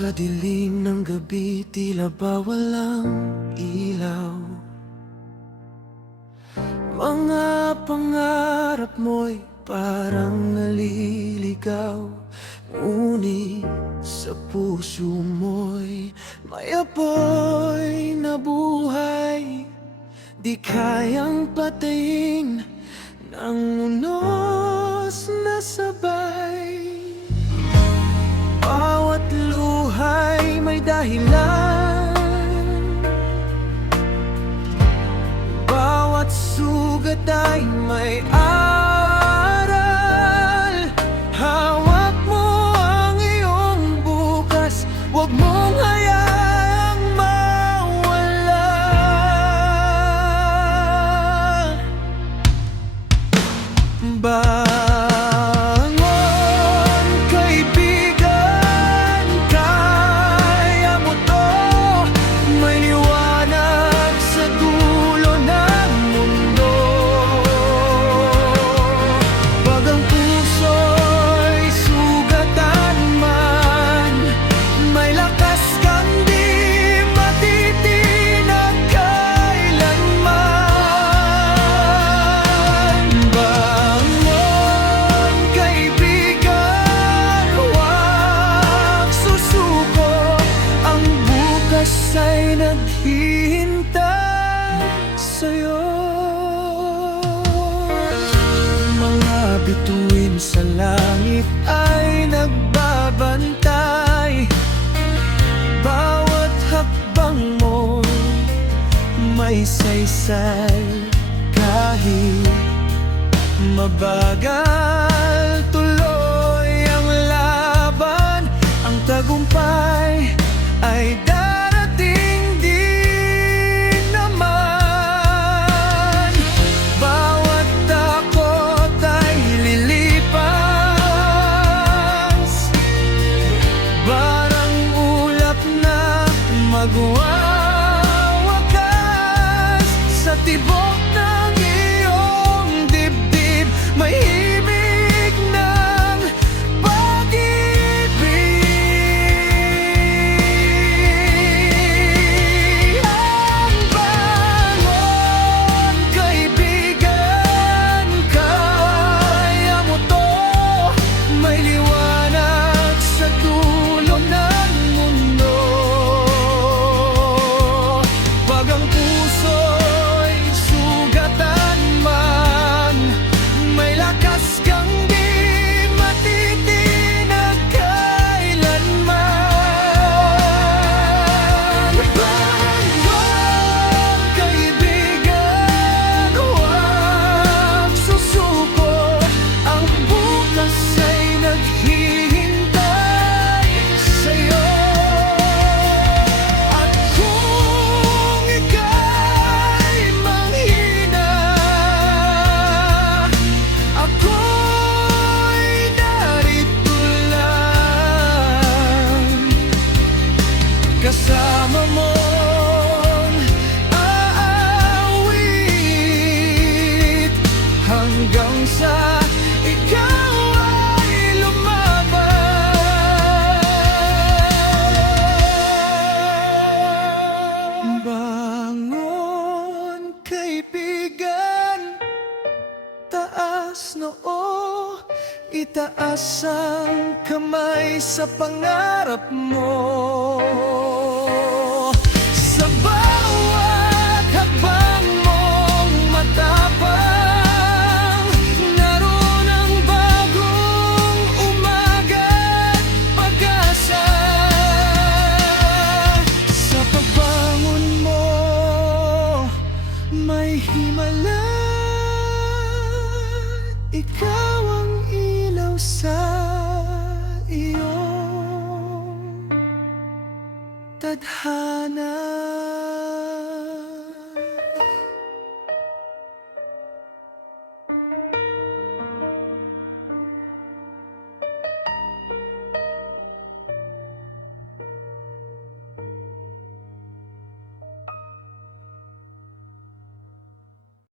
Sa dilim ng gabi, tila ba walang ilaw? Mga pangarap mo'y parang naliligaw, ngunit sa puso mo'y may apoy na buhay, di kayang patayin ng unos na sabay. Bawat luhay may dahilan, bawat sugat ay may aral. Hawak mo ang iyong bukas, huwag mong hayaang mawala. Ay naghihintay sa'yo. Mga bituin sa langit ay nagbabantay, bawat hakbang mo may saysay. Kahit mabagal tuloy ang laban, ang tagumpay ay magwawakas sa tibok ng iyong dibdib. May himig ng pag-ibig. Ang bangon, kaibigan, kaya mo to. May liwanag sa dulo ng mundo. Ang puso'y sugatan man, may lakas kang di matitinag kailanman. Bangon, kaibigan, huwag susuko. Ang bukas ay naghihintay sa'yo. Kasama mo'ng aawit hanggang sa ikaw ay lumaban. Bangon, kaibigan, taas noo, itaas ang kamay sa pangarap mo. Sa bawat hakbang mong matapang, naroon ang bagong umaga't pag-asa. Sa pagbangon mo, may himala. Ikaw ang ilaw sa iyong tadhana.